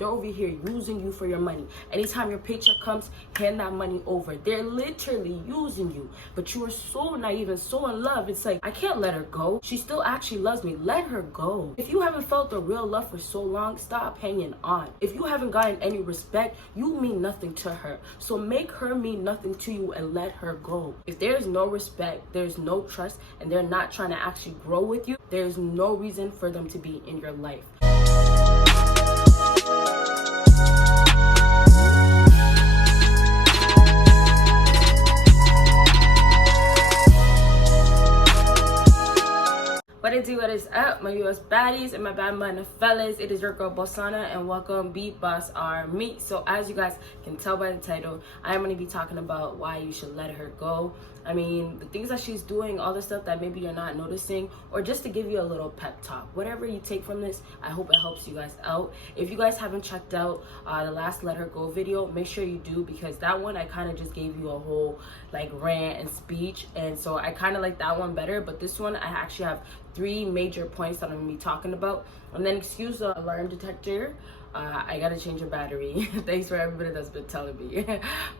They're over here using you for your money. Anytime your paycheck comes, hand that money over. They're literally using you. But you are so naive and so in love. It's like, I can't let her go. She still actually loves me. Let her go. If you haven't felt the real love for so long, stop hanging on. If you haven't gotten any respect, you mean nothing to her. So make her mean nothing to you and let her go. If there's no respect, there's no trust, and they're not trying to actually grow with you, there's no reason for them to be in your life. What is up, my US baddies and my bad mind fellas? It is your girl Bosana and welcome BBossArmy. So as you guys can tell by the title, I am going to be talking about why you should let her go. I mean, the things that she's doing, all the stuff that maybe you're not noticing, or just to give you a little pep talk. Whatever you take from this, I hope it helps you guys out. If you guys haven't checked out the last Let Her Go video, make sure you do, because that one I kind of just gave you a whole like rant and speech, and so I kind of like that one better. But this one I actually have 3 major points that I'm gonna be talking about. And then excuse the alarm detector, I gotta change your battery. Thanks for everybody that's been telling me.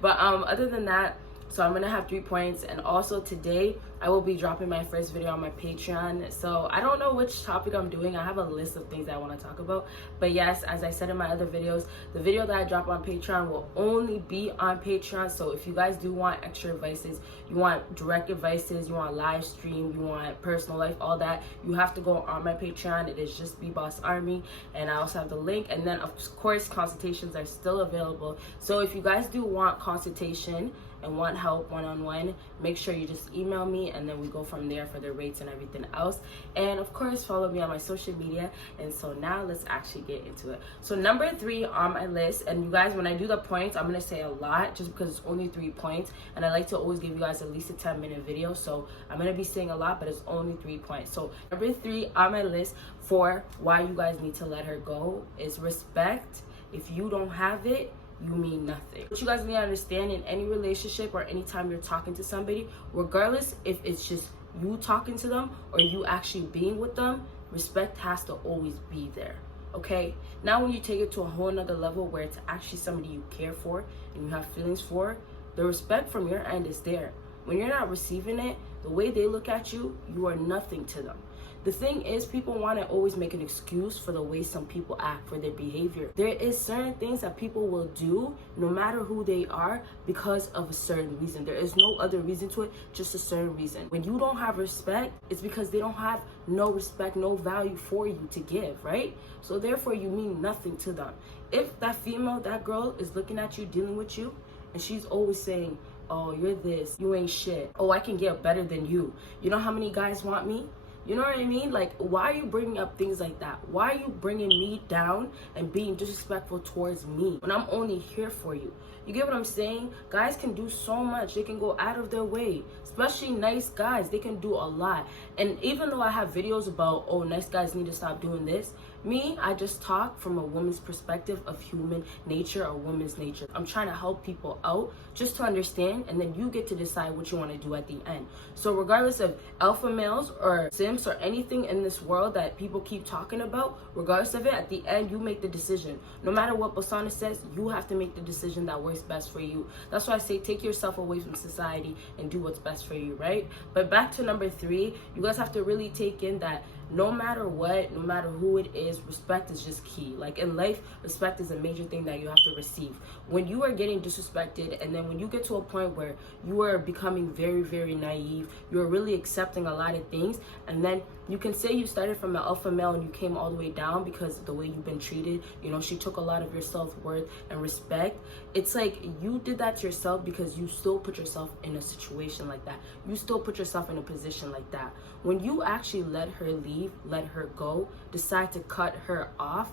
But other than that, so I'm gonna have 3 points. And also today I will be dropping my first video on my Patreon. So I don't know which topic I'm doing. I have a list of things I want to talk about. But yes, as I said in my other videos, the video that I drop on Patreon will only be on Patreon. So if you guys do want extra advices, you want direct advices, you want live stream, you want personal life, all that, you have to go on my Patreon. It is just BBossArmy, and I also have the link. And then of course consultations are still available. So if you guys do want consultation and want help one-on-one, make sure you just email me, and then we go from there for the rates and everything else. And of course follow me on my social media. And so now let's actually get into it. So number 3 on my list, and you guys, when I do the points, I'm gonna say a lot just because it's only 3 points, and I like to always give you guys at least a 10-minute video, so I'm gonna be saying a lot, but it's only 3 points. So number 3 on my list for why you guys need to let her go is respect. If you don't have it, you mean nothing. What you guys need to understand in any relationship or anytime you're talking to somebody, regardless if it's just you talking to them or you actually being with them, respect has to always be there. Okay? Now when you take it to a whole nother level where it's actually somebody you care for and you have feelings for, the respect from your end is there. When you're not receiving it, the way they look at you, you are nothing to them. The thing is, people want to always make an excuse for the way some people act, for their behavior. There is certain things that people will do, no matter who they are, because of a certain reason. There is no other reason to it, just a certain reason. When you don't have respect, it's because they don't have no respect, no value for you to give, right? So therefore, you mean nothing to them. If that female, that girl is looking at you, dealing with you, and she's always saying, oh, you're this, you ain't shit. Oh, I can get better than you. You know how many guys want me? You know what I mean? Like, why are you bringing up things like that? Why are you bringing me down and being disrespectful towards me when I'm only here for you? You get what I'm saying? Guys can do so much. They can go out of their way. Especially nice guys. They can do a lot. And even though I have videos about, oh, nice guys need to stop doing this, me, I just talk from a woman's perspective of human nature or woman's nature. I'm trying to help people out just to understand, and then you get to decide what you want to do at the end. So regardless of alpha males or simps or anything in this world that people keep talking about, regardless of it, at the end, you make the decision. No matter what Bosana says, you have to make the decision that works best for you. That's why I say take yourself away from society and do what's best for you, right? But back to number 3, you guys have to really take in that no matter what, no matter who it is, respect is just key. Like in life, respect is a major thing that you have to receive. When you are getting disrespected, and then when you get to a point where you are becoming very, very naive, you're really accepting a lot of things, and then you can say you started from an alpha male and you came all the way down because of the way you've been treated. You know, she took a lot of your self-worth and respect. It's like you did that to yourself because you still put yourself in a situation like that. You still put yourself in a position like that. When you actually let her leave, let her go, decide to cut her off,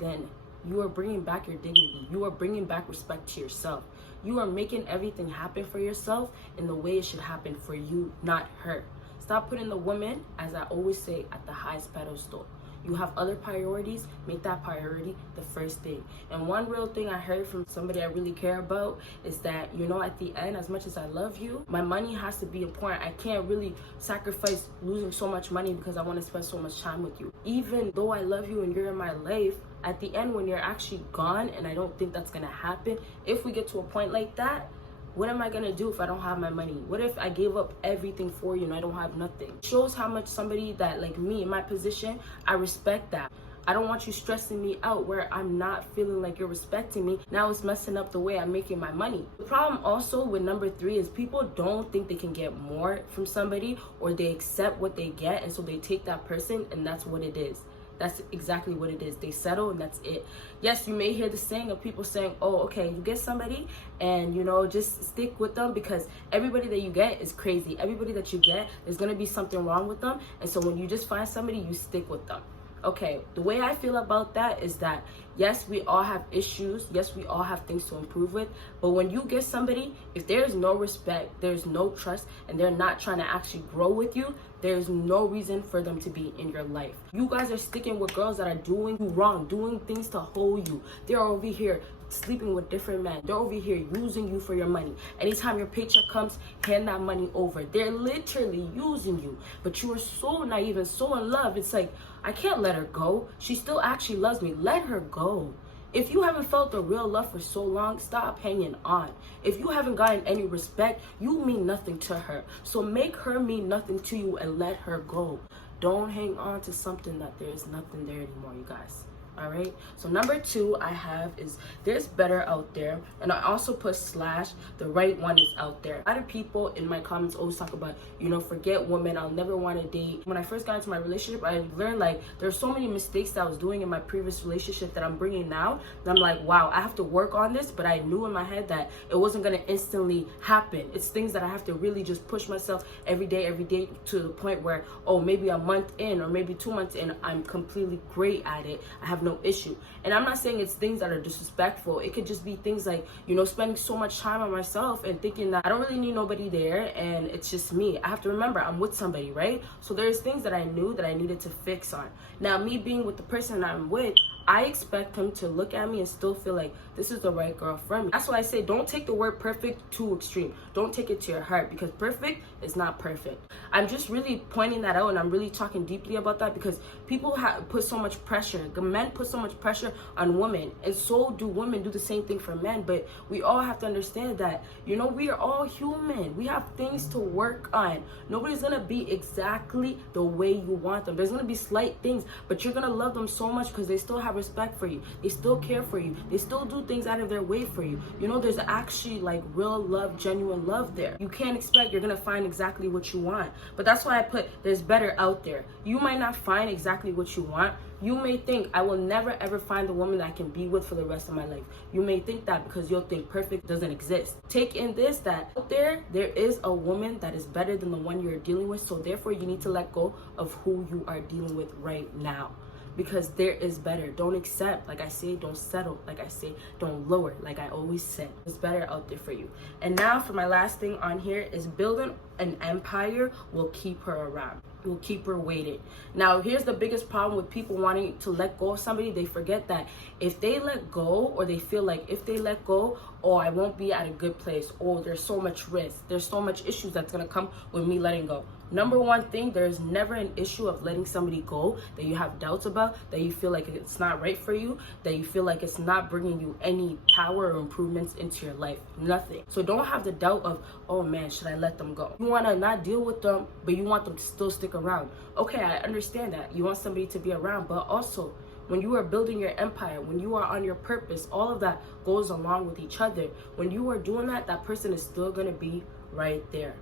then you are bringing back your dignity. You are bringing back respect to yourself. You are making everything happen for yourself in the way it should happen for you, not her. Stop putting the woman, as I always say, at the highest pedestal. You have other priorities, make that priority the first thing. And one real thing I heard from somebody I really care about is that, you know, at the end, as much as I love you, my money has to be important. I can't really sacrifice losing so much money because I want to spend so much time with you. Even though I love you and you're in my life, at the end when you're actually gone, and I don't think that's gonna happen, if we get to a point like that, what am I gonna do if I don't have my money? What if I gave up everything for you and I don't have nothing? It shows how much somebody that like me in my position, I respect that. I don't want you stressing me out where I'm not feeling like you're respecting me. Now it's messing up the way I'm making my money. The problem also with number 3 is people don't think they can get more from somebody, or they accept what they get, and so they take that person, and that's what it is. That's exactly what it is. They settle and that's it. Yes, you may hear the saying of people saying, oh, okay, you get somebody and, you know, just stick with them, because everybody that you get is crazy. Everybody that you get, there's going to be something wrong with them. And so when you just find somebody, you stick with them. Okay, the way I feel about that is that, yes, we all have issues. Yes, we all have things to improve with. But when you get somebody, if there's no respect, there's no trust, and they're not trying to actually grow with you, there's no reason for them to be in your life. You guys are sticking with girls that are doing you wrong, doing things to hold you. They're over here sleeping with different men. They're over here using you for your money. Anytime your paycheck comes, hand that money over. They're literally using you. But you are so naive and so in love. It's like, I can't let her go. She still actually loves me. Let her go. If you haven't felt the real love for so long, stop hanging on. If you haven't gotten any respect, you mean nothing to her. So make her mean nothing to you and let her go. Don't hang on to something that there is nothing there anymore, you guys. All right, so number 2 I have is there's better out there, and I also put slash the right one is out there. A lot of people in my comments always talk about, you know, forget women, I'll never want to date. When I first got into my relationship, I learned like there's so many mistakes that I was doing in my previous relationship that I'm bringing now, and I'm like, wow, I have to work on this. But I knew in my head that it wasn't going to instantly happen. It's things that I have to really just push myself every day to the point where, oh, maybe a month in or maybe 2 months in, I'm completely great at it. I have no issue. And I'm not saying it's things that are disrespectful. It could just be things like, you know, spending so much time on myself and thinking that I don't really need nobody there and it's just me. I have to remember I'm with somebody, right? So there's things that I knew that I needed to fix on. Now, me being with the person I'm with, I expect him to look at me and still feel like this is the right girl for me. That's why I say don't take the word perfect too extreme. Don't take it to your heart, because perfect is not perfect. I'm just really pointing that out, and I'm really talking deeply about that because people put so much pressure. The men put so much pressure on women, and so do women do the same thing for men. But we all have to understand that, you know, we are all human. We have things to work on. Nobody's gonna be exactly the way you want them. There's gonna be slight things, but you're gonna love them so much because they still have respect for you. They still care for you. They still do things out of their way for you. You know, there's actually like real love, genuine love there. You can't expect you're gonna find exactly what you want. But that's why I put there's better out there. You might not find exactly what you want. You may think I will never ever find the woman that I can be with for the rest of my life. You may think that because you'll think perfect doesn't exist. Take in this, that out there is a woman that is better than the one you're dealing with. So therefore you need to let go of who you are dealing with right now, because there is better. Don't accept, like I say, don't settle, like I say, don't lower, like I always said. It's better out there for you. And now for my last thing on here is building an empire will keep her around. Will keep her waiting. Now, here's the biggest problem with people wanting to let go of somebody. They forget that if they let go, or they feel like if they let go, oh, I won't be at a good place, or there's so much risk, there's so much issues that's gonna come with me letting go. Number one thing, there's never an issue of letting somebody go that you have doubts about, that you feel like it's not right for you, that you feel like it's not bringing you any power or improvements into your life. Nothing. So don't have the doubt of, oh man, should I let them go? You want to not deal with them, but you want them to still stick around. Okay, I understand that. You want somebody to be around, but also when you are building your empire, when you are on your purpose, all of that goes along with each other. When you are doing that, that person is still going to be right there.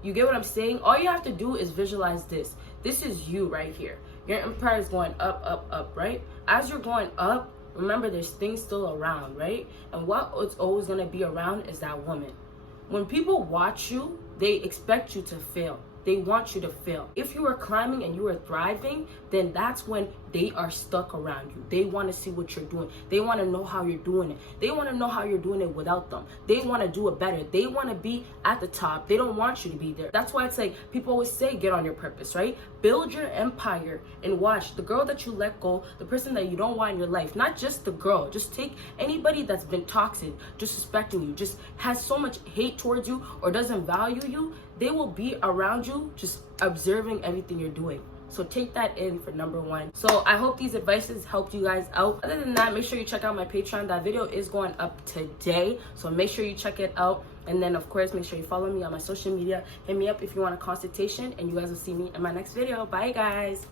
You get what I'm saying? All you have to do is visualize this. This is you right here. Your empire is going up, up, up, right? As you're going up, remember there's things still around, right? And what it's always going to be around is that woman. When people watch you, they expect you to fail. They want you to fail. If you are climbing and you are thriving, then that's when they are stuck around you. They want to see what you're doing. They want to know how you're doing it. They want to know how you're doing it without them. They want to do it better. They want to be at the top. They don't want you to be there. That's why it's like people always say, get on your purpose, right? Build your empire and watch the girl that you let go, the person that you don't want in your life, not just the girl. Just take anybody that's been toxic, disrespecting you, just has so much hate towards you or doesn't value you. They will be around you just observing everything you're doing. So take that in for number one. So I hope these advices helped you guys out. Other than that, make sure you check out my Patreon. That video is going up today, so make sure you check it out. And then of course, make sure you follow me on my social media. Hit me up if you want a consultation, and you guys will see me in my next video. Bye guys.